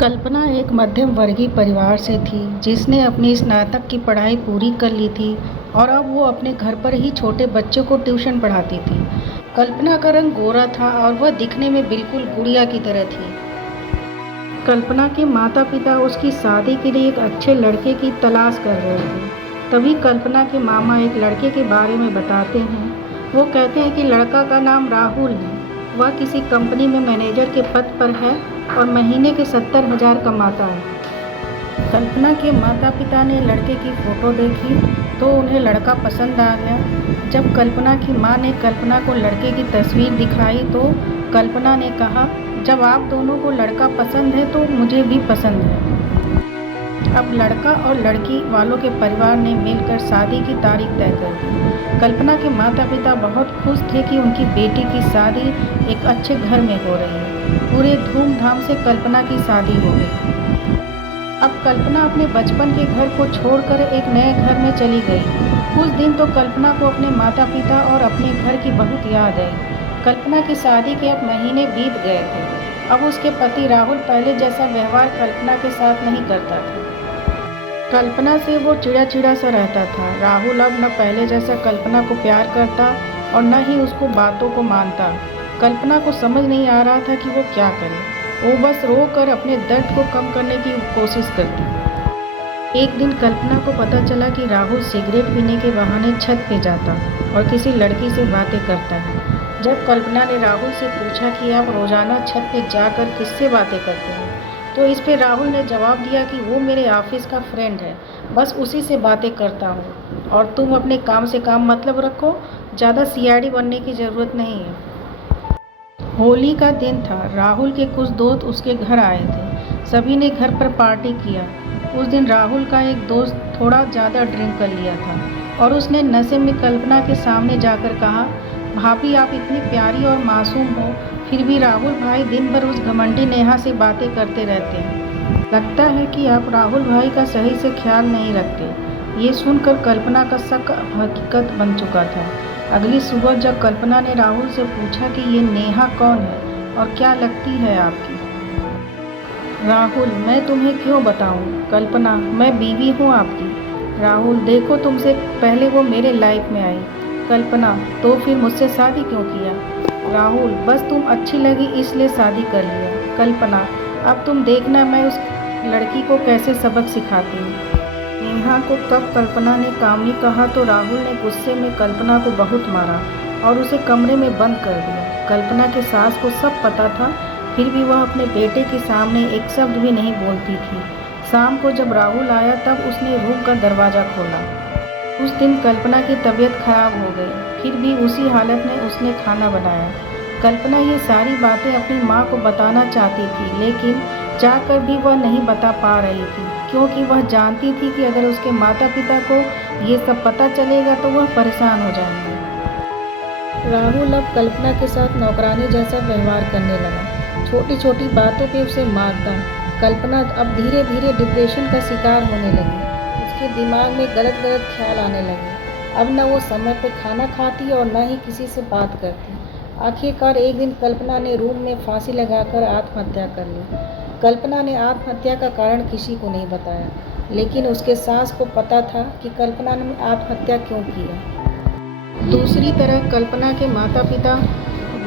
कल्पना एक मध्यम वर्गीय परिवार से थी जिसने अपनी स्नातक की पढ़ाई पूरी कर ली थी और अब वो अपने घर पर ही छोटे बच्चों को ट्यूशन पढ़ाती थी। कल्पना का रंग गोरा था और वह दिखने में बिल्कुल गुड़िया की तरह थी। कल्पना के माता पिता उसकी शादी के लिए एक अच्छे लड़के की तलाश कर रहे थे। तभी कल्पना के मामा एक लड़के के बारे में बताते हैं। वो कहते हैं कि लड़का का नाम राहुल है। वह किसी कंपनी में मैनेजर के पद पर है और महीने के 70,000 कमाता है। कल्पना के माता पिता ने लड़के की फ़ोटो देखी तो उन्हें लड़का पसंद आ गया। जब कल्पना की मां ने कल्पना को लड़के की तस्वीर दिखाई तो कल्पना ने कहा, जब आप दोनों को लड़का पसंद है तो मुझे भी पसंद है। अब लड़का और लड़की वालों के परिवार ने मिलकर शादी की तारीख तय कर दी। कल्पना के माता पिता बहुत खुश थे कि उनकी बेटी की शादी एक अच्छे घर में हो रही है। पूरे धूमधाम से कल्पना की शादी हो गई। अब कल्पना अपने बचपन के घर को छोड़कर एक नए घर में चली गई। कुछ दिन तो कल्पना को अपने माता पिता और अपने घर की बहुत याद आई। कल्पना की शादी के अब महीने बीत गए थे। अब उसके पति राहुल पहले जैसा व्यवहार कल्पना के साथ नहीं करता था। कल्पना से वो चिड़ा सा रहता था। राहुल अब न पहले जैसा कल्पना को प्यार करता और न ही उसको बातों को मानता। कल्पना को समझ नहीं आ रहा था कि वो क्या करे। वो बस रो कर अपने दर्द को कम करने की कोशिश करती। एक दिन कल्पना को पता चला कि राहुल सिगरेट पीने के बहाने छत पे जाता और किसी लड़की से बातें करता है। जब कल्पना ने राहुल से पूछा कि आप रोजाना छत पे जाकर किससे बातें करते हैं, तो इस पे राहुल ने जवाब दिया कि वो मेरे ऑफिस का फ्रेंड है, बस उसी से बातें करता हूँ और तुम अपने काम से काम मतलब रखो, ज़्यादा सीआईडी बनने की ज़रूरत नहीं है। होली का दिन था। राहुल के कुछ दोस्त उसके घर आए थे। सभी ने घर पर पार्टी किया। उस दिन राहुल का एक दोस्त थोड़ा ज़्यादा ड्रिंक कर लिया था और उसने नशे में कल्पना के सामने जाकर कहा, भाभी आप इतनी प्यारी और मासूम हो, फिर भी राहुल भाई दिन भर उस घमंडी नेहा से बातें करते रहते हैं। लगता है कि आप राहुल भाई का सही से ख्याल नहीं रखते। ये सुनकर कल्पना का शक हकीकत बन चुका था। अगली सुबह जब कल्पना ने राहुल से पूछा कि ये नेहा कौन है और क्या लगती है आपकी। राहुल, मैं तुम्हें क्यों बताऊं? कल्पना, मैं बीवी हूं आपकी। राहुल, देखो तुमसे पहले वो मेरे लाइफ में आई। कल्पना, तो फिर मुझसे शादी क्यों किया? राहुल, बस तुम अच्छी लगी इसलिए शादी कर लिया। कल्पना, अब तुम देखना मैं उस लड़की को कैसे सबक सिखाती हूँ। नेहा को कब कल्पना ने कामनी कहा तो राहुल ने गुस्से में कल्पना को बहुत मारा और उसे कमरे में बंद कर दिया। कल्पना के सास को सब पता था, फिर भी वह अपने बेटे के सामने एक शब्द भी नहीं बोलती थी। शाम को जब राहुल आया तब उसने रूम का दरवाज़ा खोला। उस दिन कल्पना की तबीयत खराब हो गई, फिर भी उसी हालत में उसने खाना बनाया। कल्पना ये सारी बातें अपनी माँ को बताना चाहती थी, लेकिन चाहकर भी वह नहीं बता पा रही थी, क्योंकि वह जानती थी कि अगर उसके माता पिता को ये सब पता चलेगा तो वह परेशान हो जाएंगे। राहुल अब कल्पना के साथ नौकरानी जैसा व्यवहार करने लगा। छोटी छोटी बातों पे उसे मारता। कल्पना अब धीरे धीरे डिप्रेशन का शिकार होने लगी। उसके दिमाग में गलत ख्याल आने लगे। अब न वो समय पे खाना खाती और न ही किसी से बात करती। आखिरकार एक दिन कल्पना ने रूम में फांसी लगाकर आत्महत्या कर ली। कल्पना ने आत्महत्या का कारण किसी को नहीं बताया, लेकिन उसके सास को पता था कि कल्पना ने आत्महत्या क्यों किया। दूसरी तरफ कल्पना के माता पिता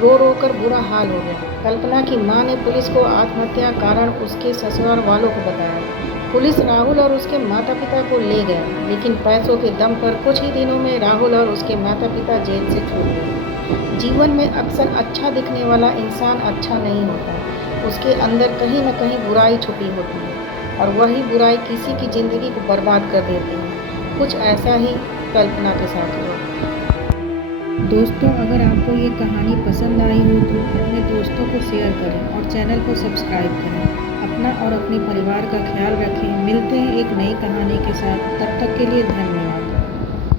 रो रो कर बुरा हाल हो गया। कल्पना की मां ने पुलिस को आत्महत्या कारण उसके ससुराल वालों को बताया। पुलिस राहुल और उसके माता पिता को ले गया, लेकिन पैसों के दम पर कुछ ही दिनों में राहुल और उसके माता पिता जेल से छूट गए। जीवन में अक्सर अच्छा दिखने वाला इंसान अच्छा नहीं होता। उसके अंदर कहीं न कहीं बुराई छुपी होती है और वही बुराई किसी की ज़िंदगी को बर्बाद कर देती है। कुछ ऐसा ही कल्पना के साथ हुआ। दोस्तों, अगर आपको ये कहानी पसंद आई हो तो अपने दोस्तों को शेयर करें और चैनल को सब्सक्राइब करें। अपना और अपने परिवार का ख्याल रखें। मिलते हैं एक नई कहानी के साथ। तब तक के लिए धन्यवाद।